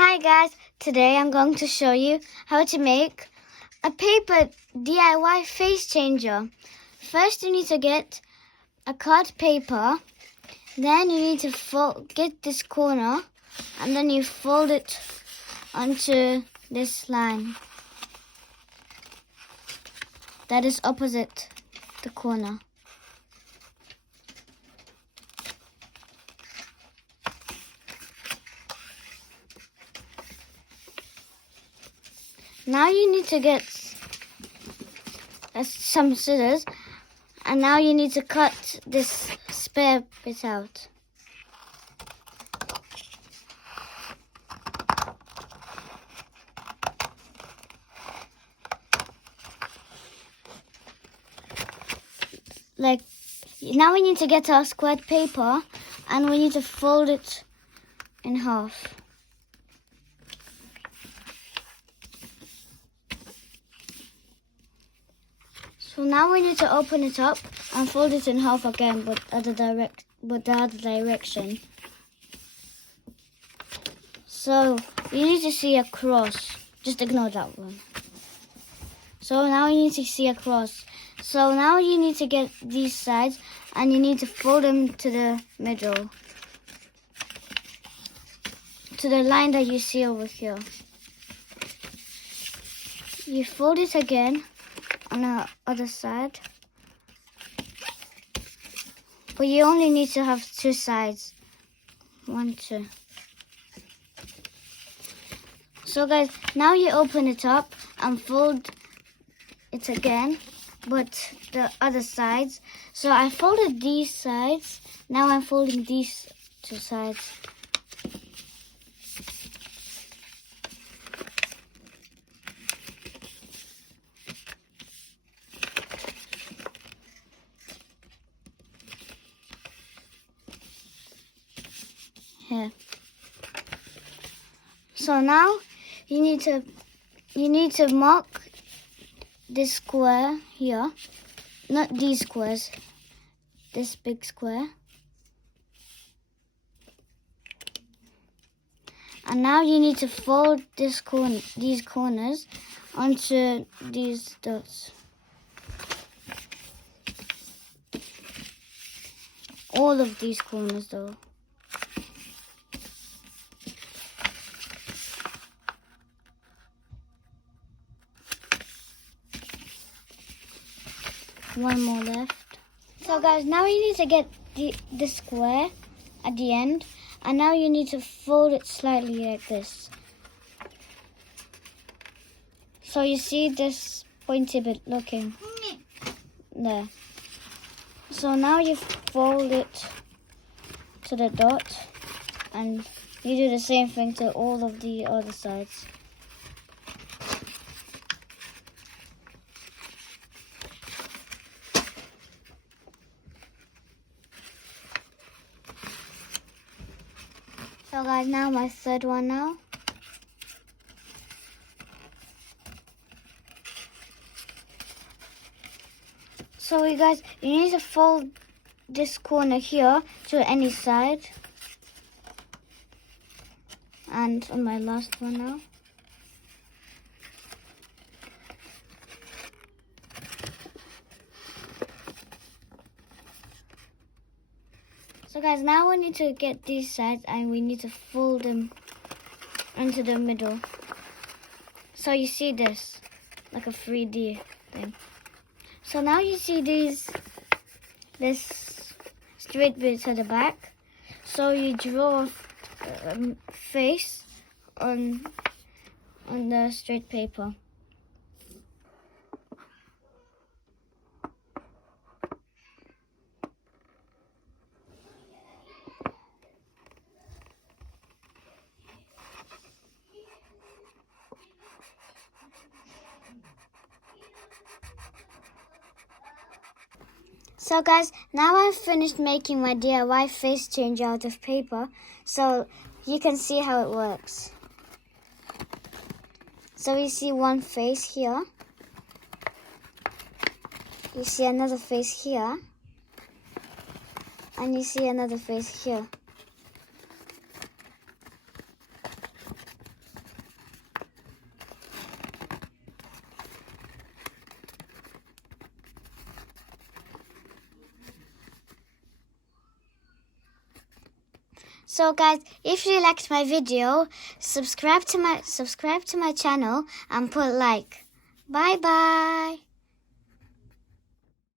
Hi guys, today I'm going to show you how to make a paper DIY face changer. First you need to get a card paper, then you need to get this corner and then you fold it onto this line that is opposite the corner. Now you need to get some scissors, and now you need to cut this spare bit out. Like, now we need to get our squared paper and we need to fold it in half. So now we need to open it up and fold it in half again, but the other direction. So you need to see a cross. Just ignore that one. So now you need to see a cross. So now you need to get these sides and you need to fold them to the middle, to the line that you see over here. You fold it again on the other side, but you only need to have two sides. 1, 2. So guys, now you open it up and fold it again, but the other sides. So I folded these sides, now I'm folding these two sides. Here. So now you need to mark this square here, not these squares, this big square. And now you need to fold these corners onto these dots. All of these corners though. One more left. So guys, now you need to get the square at the end, and now you need to fold it slightly like this. So you see this pointy bit looking there. So now you fold it to the dot, and you do the same thing to all of the other sides. So guys, now my third one now. So you guys, you need to fold this corner here to any side. And on my last one now. So guys, now we need to get these sides and we need to fold them into the middle. So you see this, like a 3D thing. So now you see this straight bit at the back. So you draw a face on the straight paper. So guys, now I've finished making my DIY face changer out of paper, so you can see how it works. So you see one face here, you see another face here, and you see another face here. So guys, if you liked my video, subscribe to my channel and put like. Bye bye.